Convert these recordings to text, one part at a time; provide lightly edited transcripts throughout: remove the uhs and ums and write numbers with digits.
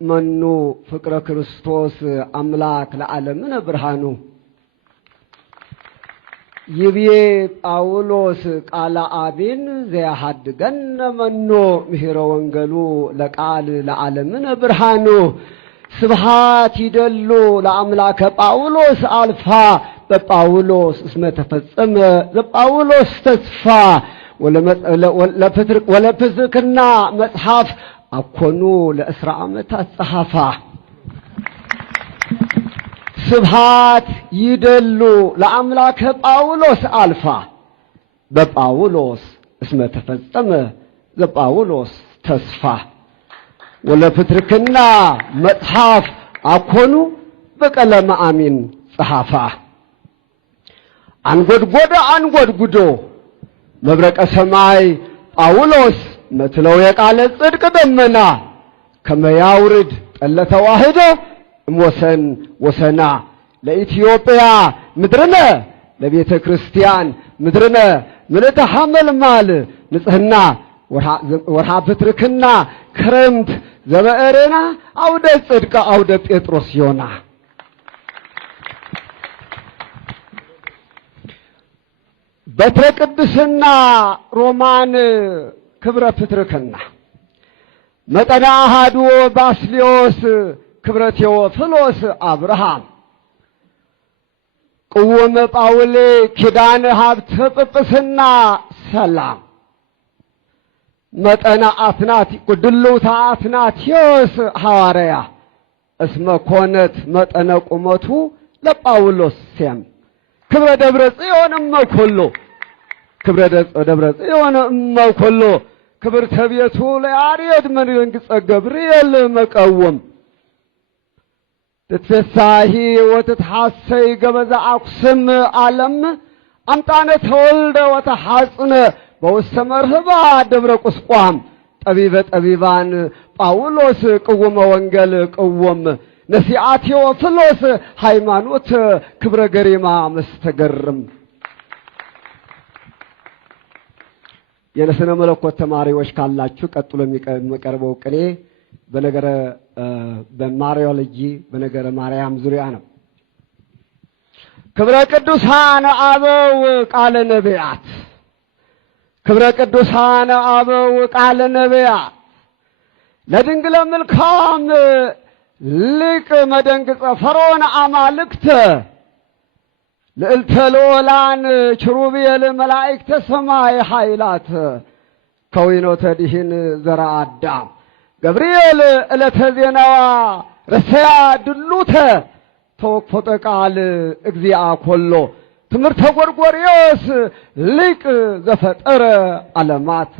منو فكر كريستوس أملاك لعالمين برهانو يبي أولوس على أبين زي حد جن منو مهرو وانجلو لقال لعالمين برهانو سبحات يدلو لأملاك باولوس ألفا بباولوس اسمه تفصم بباولوس تسفا ولا فتركنا مصحف أكونو لأسرع متى صحافة سبحات يدلو لأملاك باولوس ألفا بباولوس اسمه تفصم بباولوس تسفا ولا فتركنا مصحف أكونو بكلام آمين صحافة አንጎድ ጉዶ መብረቀ ሰማይ ጳውሎስ መትለው የቃለ ጽድቅ ደመና ከመያውርድ ጠለ ተዋህዶ እምወሰን ወሰና ለኢትዮጵያ ምድርነ ለቤተ ክርስቲያን ምድርነ ምልዕተ ሐመልማል ንጽህና ወርሃ ፍትርክና ክረምት ዘበእሬና አውደ ጽድቅ አውደ ጴጥሮስ ዮና በትረ ቅድስና ሮማን ክብረ ፍትርክና መጠና አሃዱ ባስልዮስ ክብረ ቴዎፍሎስ አብርሃም ቅውም ጳውሌ ኪዳን ሀብተ ጵጵስና ሰላም መጠና አትናት ቅድሉታ አትናቴዎስ ሐዋርያ እስመ ኮነት መጠነ ቁመቱ ለጳውሎስ ሴም ክብረ ደብረ ጽዮን እመኮሎ ክብረ ደብረ ጽዮን እመኮሎ ክብር ተቤቱ ለያሬድ መንግሥተ ገብርኤል መቀወም ትትፈሳሂ ወትትሐሰይ ገበዛ አኩስም ዓለም አምጣነ ተወልደ ወተሐጽነ በውስተ መርህባ ደብረ ቁስቋም ጠቢበ ጠቢባን ጳውሎስ ቅውመ ወንጌል ቅወም ነሲአት ቴዎፍሎስ ሃይማኖት ክብረ ገሪማ መስተገርም የነስነ መለኮት ተማሪዎች ካላችሁ ቀጥሎ የሚቀርበው ቅኔ በነገረ በማርዮሎጂ በነገረ ማርያም ዙሪያ ነው። ክብረ ቅዱሳን አበው ቃለ ነቢያት ክብረ ቅዱሳን አበው ቃለ ነቢያት ለድንግለ መልካም ሊቅ መደንግጸ ፈርዖን አማልክተ ልዕልተ ልዑላን ኪሩቤል መላእክተ ሰማይ ኃይላት ከዊኖተ ዲህን ዘርአ አዳም ገብርኤል ዕለተ ዜናዋ ረሰያ ድሉተ ተወክፎተ ቃል እግዚአ ኮሎ ትምህርተ ጎርጎርዮስ ሊቅ ዘፈጠረ ዓለማት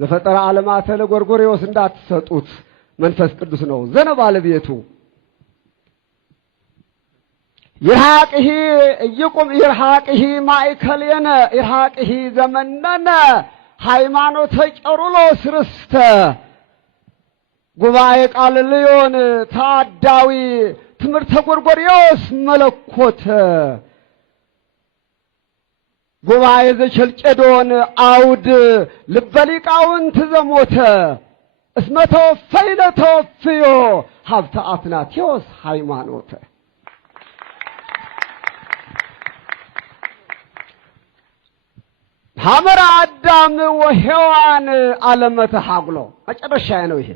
ዘፈጠረ ዓለማት ለጎርጎርዮስ እንዳትሰጡት መንፈስ ቅዱስ ነው ዘነባለ ቤቱ ይርሃቅሂ ይቁም ይርሃቅሂ ማእከሌነ ይርሃቅሂ ዘመነነ ሃይማኖተ ቄርሎስ ርስተ ጉባኤ ቃል ልዮን ታዳዊ ትምህርተ ጎርጎርዮስ መለኮተ ጉባኤ ዘቸልቄዶን አውድ ልበ ሊቃውንት ዘሞተ እስመ ተወፈይነ ተወፍዮ ሀብተ አትናቴዎስ ሃይማኖተ ሐመረ አዳም ወሔዋን ዓለመ ተሐግሎ መጨረሻ ነው ይሄ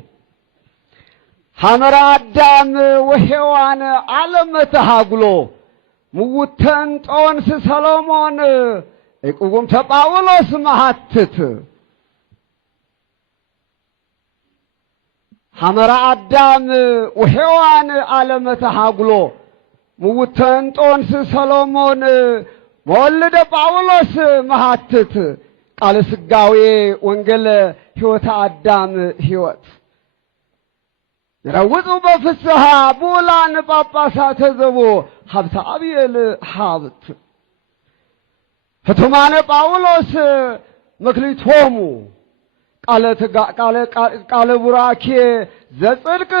ሐመረ አዳም ወሔዋን ዓለመ ተሐግሎ ሙውተን ጦንስ ሰሎሞን እቁጉም ተጳውሎስ መሐትት ሐመረ አዳም ወሔዋን ዓለመ ተሐግሎ ሙውተን ጦንስ ሰሎሞን መወልደ ጳውሎስ መሐትት ቃለ ሥጋዌ ወንጌል ሕይወተ አዳም ሕይወት ይረውጡ በፍስሐ ቡላን ጳጳሳተ ዘቦ ሀብተ አብየል ሀብት ህቱማነ ጳውሎስ መክሊቶሙ ቃለ ቡራኬ ዘጽድቅ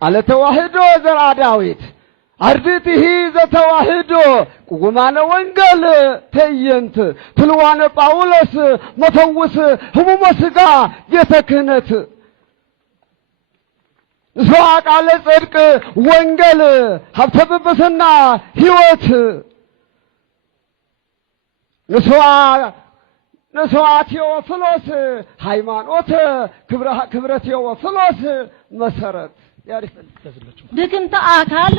ቃለ ተዋህዶ ዘርአ ዳዊት አርድእትሂ ዘተዋህዶ ቁጉማነ ወንጌል ተየንት ትልዋነ ጳውሎስ መፈውስ ህሙመ ሥጋ ቤተ ክህነት ንስዋ ቃለ ጽድቅ ወንጌል ሀብተ ብብስና ሕይወት ንስዋ ቴዎፍሎስ ሃይማኖት ክብረ ቴዎፍሎስ መሰረት ያሪፍ ድግምተ አካል